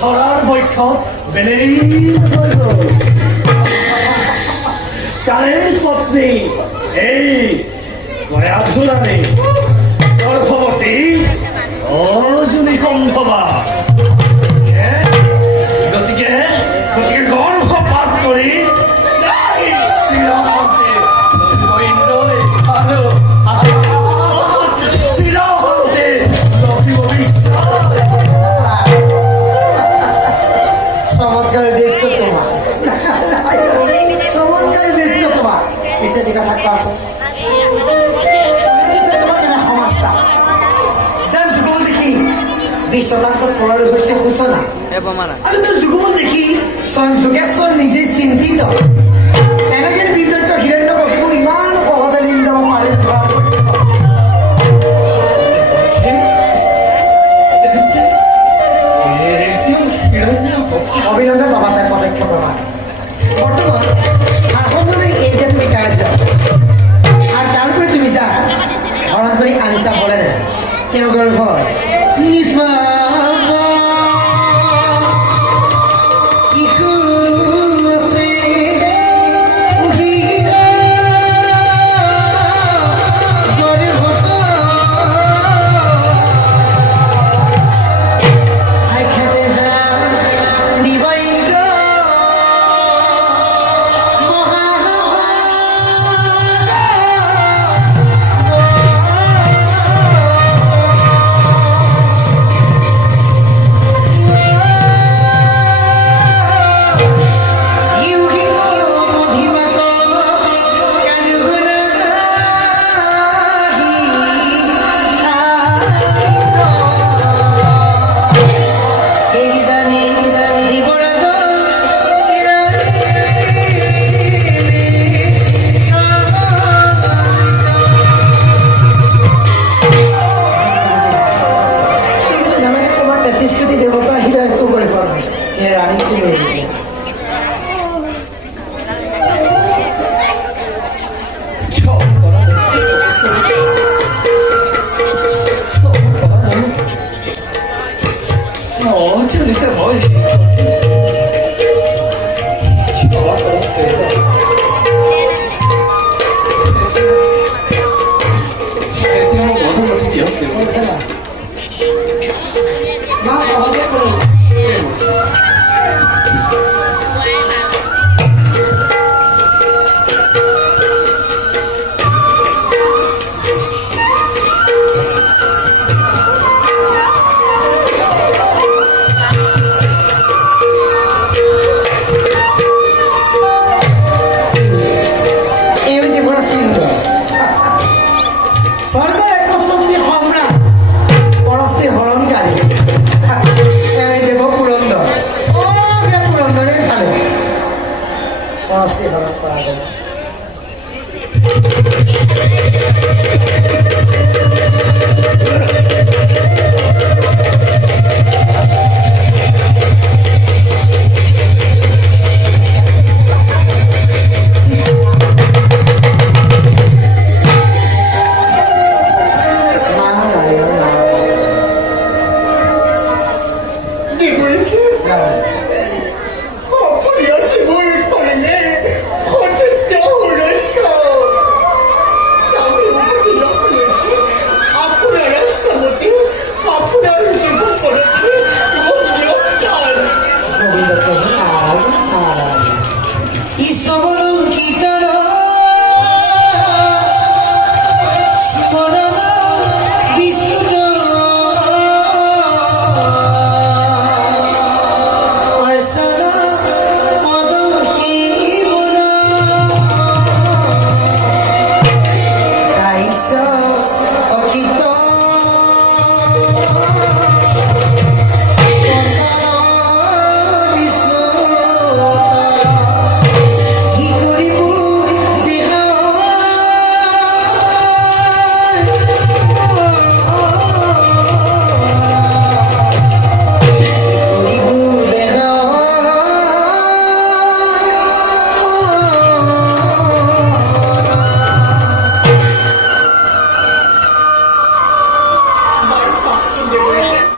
ধরার বৈঠক বেলেই চারের পত্নী এই গয়াধুরানী গর্ভবতী অজনী কম্ভবা গতিকে গর্ভপাত করি চমৎকার দৃশ্য তোমার চমৎকার দৃশ্য তোমার পিছিয়ে দিকে থাকবো আসো সমস্যা যার যুগল দেখি বিশ্বনাথ পড়ার হয়েছে সূচনা আর যার যুগল দেখি স্বয়ং যোগেশ্বর নিজে চিন্তিত এনেকে বিতর্ক হিরণ্য কপুর ইমান সহজে লীন যাব পাৰে অবিলম্বে বাবা তার পদক্ষেপ প্রমাণ বর্তমান আসলে এইটা তুমি কাজ দাও আর তারপরে তুমি যা হঠাৎ করে আনিসা বলে না কেউ গর্ভ দেবতা হিরা একটু করে পারবে এর আরেকটু মেয়ে চলিতে ভয় সরকার একটা শক্তি সম্রাট পরস্তি হরণকারী দেব পুরন্দর পুরন্দরের কালে পরস্তি হরণ করা যাবে